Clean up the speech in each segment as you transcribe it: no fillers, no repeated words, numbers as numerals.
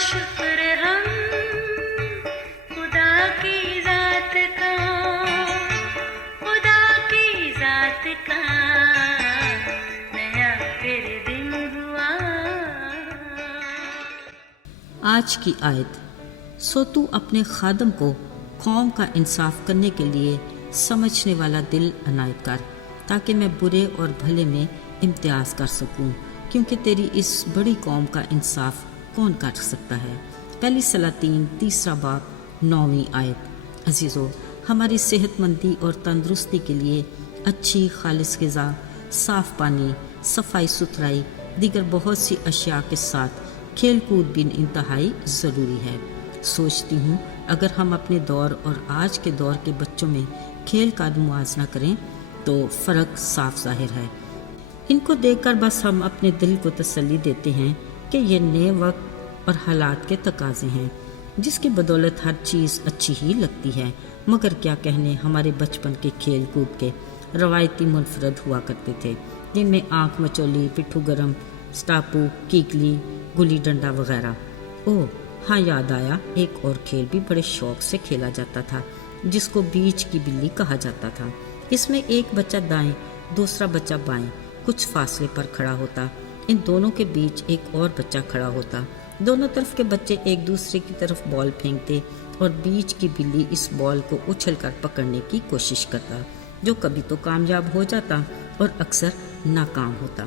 شکر ہم خدا کی ذات کا، خدا کی ذات کا نیا پھر دن ہوا۔ آج کی آیت، سو تو اپنے خادم کو قوم کا انصاف کرنے کے لیے سمجھنے والا دل عنایت کر، تاکہ میں برے اور بھلے میں امتیاز کر سکوں، کیونکہ تیری اس بڑی قوم کا انصاف کون کر سکتا ہے۔ پہلی سلاطین 3 باب 9 آیت۔ عزیزو، ہماری صحت مندی اور تندرستی کے لیے اچھی خالص غذا، صاف پانی، صفائی ستھرائی، دیگر بہت سی اشیاء کے ساتھ کھیل کود بھی انتہائی ضروری ہے۔ سوچتی ہوں اگر ہم اپنے دور اور آج کے دور کے بچوں میں کھیل کا موازنہ کریں تو فرق صاف ظاہر ہے۔ ان کو دیکھ کر بس ہم اپنے دل کو تسلی دیتے ہیں کہ یہ نئے وقت اور حالات کے تقاضے ہیں، جس کی بدولت ہر چیز اچھی ہی لگتی ہے۔ مگر کیا کہنے ہمارے بچپن کے کھیل کود کے روایتی منفرد ہوا کرتے تھے، جن میں آنکھ مچولی، پٹھو گرم، سٹاپو، کیکلی، گلی ڈنڈا وغیرہ۔ ہاں، یاد آیا، ایک اور کھیل بھی بڑے شوق سے کھیلا جاتا تھا، جس کو بیچ کی بلی کہا جاتا تھا۔ اس میں ایک بچہ دائیں، دوسرا بچہ بائیں کچھ فاصلے پر کھڑا ہوتا، ان دونوں کے بیچ ایک اور بچہ کھڑا ہوتا، دونوں طرف کے بچے ایک دوسرے کی طرف بال پھینکتے اور بیچ کی بلی اس بال کو اچھل کر پکڑنے کی کوشش کرتا، جو کبھی تو کامیاب ہو جاتا اور اکثر ناکام ہوتا۔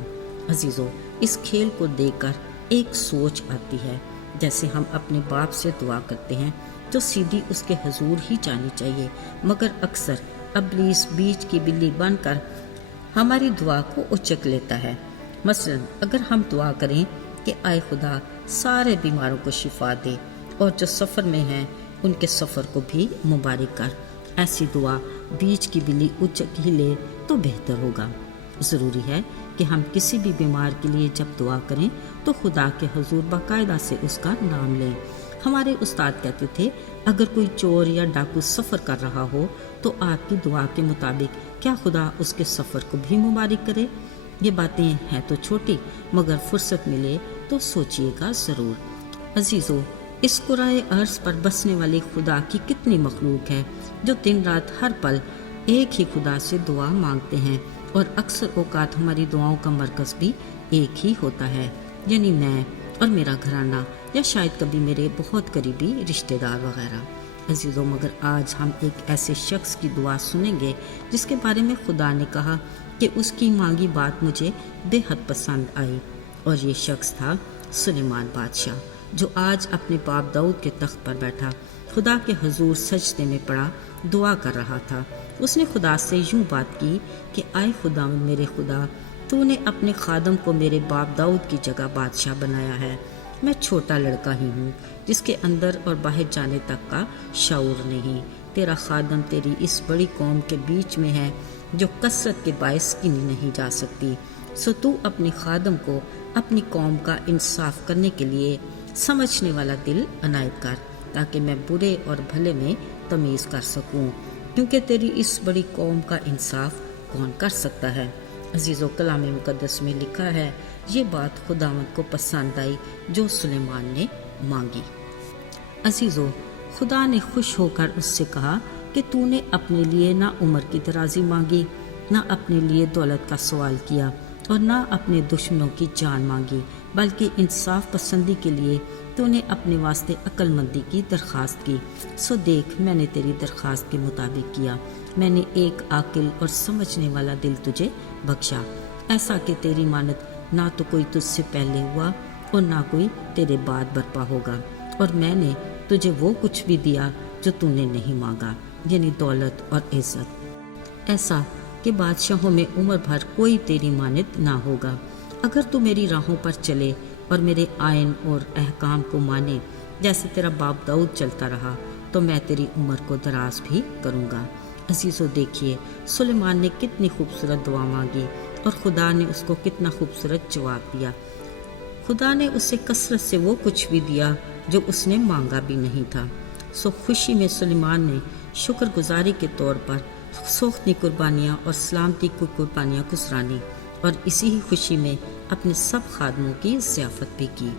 عزیزو، اس کھیل کو دیکھ کر ایک سوچ آتی ہے، جیسے ہم اپنے باپ سے دعا کرتے ہیں تو سیدھی اس کے حضور ہی جانی چاہیے، مگر اکثر ابلیس بیچ کی بلی بن کر ہماری دعا کو اچک لیتا ہے۔ مثلا اگر ہم دعا کریں کہ آئے خدا سارے بیماروں کو شفا دے اور جو سفر میں ہیں ان کے سفر کو بھی مبارک کر، ایسی دعا بیچ کی بلی اچک ہی لے تو بہتر ہوگا۔ ضروری ہے کہ ہم کسی بھی بیمار کے لیے جب دعا کریں تو خدا کے حضور باقاعدہ سے اس کا نام لیں۔ ہمارے استاد کہتے تھے، اگر کوئی چور یا ڈاکو سفر کر رہا ہو تو آپ کی دعا کے مطابق کیا خدا اس کے سفر کو بھی مبارک کرے؟ یہ باتیں ہیں تو چھوٹی، مگر فرصت ملے تو سوچئے گا ضرور۔ عزیزو، اس کرۂ ارض پر بسنے والی خدا کی کتنی مخلوق ہے جو دن رات ہر پل ایک ہی خدا سے دعا مانگتے ہیں، اور اکثر اوقات ہماری دعاؤں کا مرکز بھی ایک ہی ہوتا ہے، یعنی میں اور میرا گھرانہ، یا شاید کبھی میرے بہت قریبی رشتہ دار وغیرہ۔ عزیزو، مگر آج ہم ایک ایسے شخص کی دعا سنیں گے جس کے بارے میں خدا نے کہا کہ اس کی مانگی بات مجھے بے حد پسند آئی، اور یہ شخص تھا سلیمان بادشاہ، جو آج اپنے باپ داؤد کے تخت پر بیٹھا خدا کے حضور سجدے میں پڑا دعا کر رہا تھا۔ اس نے خدا سے یوں بات کی کہ آئے خدا میرے خدا، تو نے اپنے خادم کو میرے باپ داؤد کی جگہ بادشاہ بنایا ہے۔ میں چھوٹا لڑکا ہی ہوں جس کے اندر اور باہر جانے تک کا شعور نہیں۔ تیرا خادم تیری اس بڑی قوم کے بیچ میں ہے جو کثرت کے باعث گنی نہیں جا سکتی، سو تو اپنے خادم کو اپنی قوم کا انصاف کرنے کے لیے سمجھنے والا دل عنایت کر، تاکہ میں برے اور بھلے میں تمیز کر سکوں، کیونکہ تیری اس بڑی قوم کا انصاف کون کر سکتا ہے۔ عزیزو، کلام مقدس میں لکھا ہے، یہ بات خداوند کو پسند آئی جو سلیمان نے مانگی۔ عزیزو، خدا نے خوش ہو کر اس سے کہا کہ تو نے اپنے لیے نہ عمر کی درازی مانگی، نہ اپنے لیے دولت کا سوال کیا، اور نہ اپنے دشمنوں کی جان مانگی، بلکہ انصاف پسندی کے لیے تو نے اپنے واسطے عقل مندی کی درخواست کی۔ سو دیکھ، میں نے تیری درخواست کے مطابق کیا، میں نے ایک عاقل اور سمجھنے والا دل تجھے بخشا، ایسا کہ تیری مانت نہ تو کوئی تجھ سے پہلے ہوا اور نہ کوئی تیرے بعد برپا ہوگا، اور میں نے تجھے وہ کچھ بھی دیا جو تو نے نہیں مانگا، یعنی دولت اور عزت، ایسا کہ بادشاہوں میں عمر بھر کوئی تیری مانت نہ ہوگا۔ اگر تو میری راہوں پر چلے اور میرے آئین اور احکام کو مانے جیسے تیرا باپ داؤد چلتا رہا، تو میں تیری عمر کو دراز بھی کروں گا۔ عزیزو، دیکھیے سلیمان نے کتنی خوبصورت دعا مانگی اور خدا نے اس کو کتنا خوبصورت جواب دیا۔ خدا نے اسے کثرت سے وہ کچھ بھی دیا جو اس نے مانگا بھی نہیں تھا۔ سو خوشی میں سلیمان نے شکر گزاری کے طور پر سوختنی قربانیاں اور سلامتی کی قربانیاں گزرانی، اور اسی ہی خوشی میں اپنے سب خادموں کی ضیافت بھی کی۔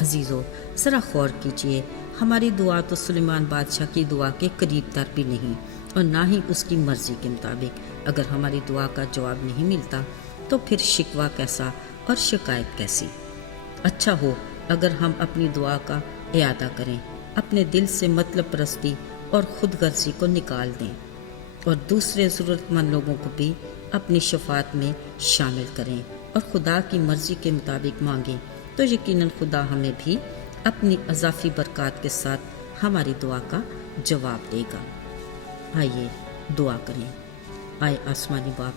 عزیزو ذرا غور کیجئے، ہماری دعا تو سلیمان بادشاہ کی دعا کے قریب تر بھی نہیں اور نہ ہی اس کی مرضی کے مطابق۔ اگر ہماری دعا کا جواب نہیں ملتا تو پھر شکوہ کیسا اور شکایت کیسی؟ اچھا ہو اگر ہم اپنی دعا کا اعادہ کریں، اپنے دل سے مطلب پرستی اور خود غرضی کو نکال دیں اور دوسرے ضرورت مند لوگوں کو بھی اپنی شفاعت میں شامل کریں اور خدا کی مرضی کے مطابق مانگیں، تو یقیناً خدا ہمیں بھی اپنی اضافی برکات کے ساتھ ہماری دعا کا جواب دے گا۔ آئیے دعا کریں۔ آئے آسمانی باپ،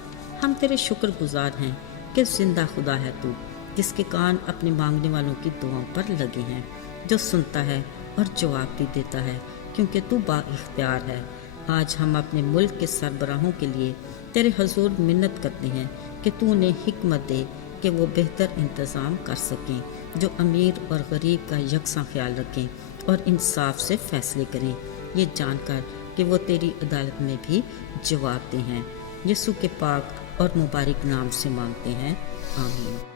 ہم تیرے شکر گزار ہیں کہ زندہ خدا ہے تو، جس کے کان اپنے مانگنے والوں کی دعاؤں پر لگے ہیں، جو سنتا ہے اور جواب بھی دیتا ہے، کیونکہ تو با اختیار ہے۔ آج ہم اپنے ملک کے سربراہوں کے لیے تیرے حضور منت کرتے ہیں کہ تو انہیں حکمت دے کہ وہ بہتر انتظام کر سکیں، جو امیر اور غریب کا یکساں خیال رکھیں اور انصاف سے فیصلے کریں، یہ جان کر کہ وہ تیری عدالت میں بھی جواب دے ہیں۔ یسوع کے پاک اور مبارک نام سے مانگتے ہیں، آمین۔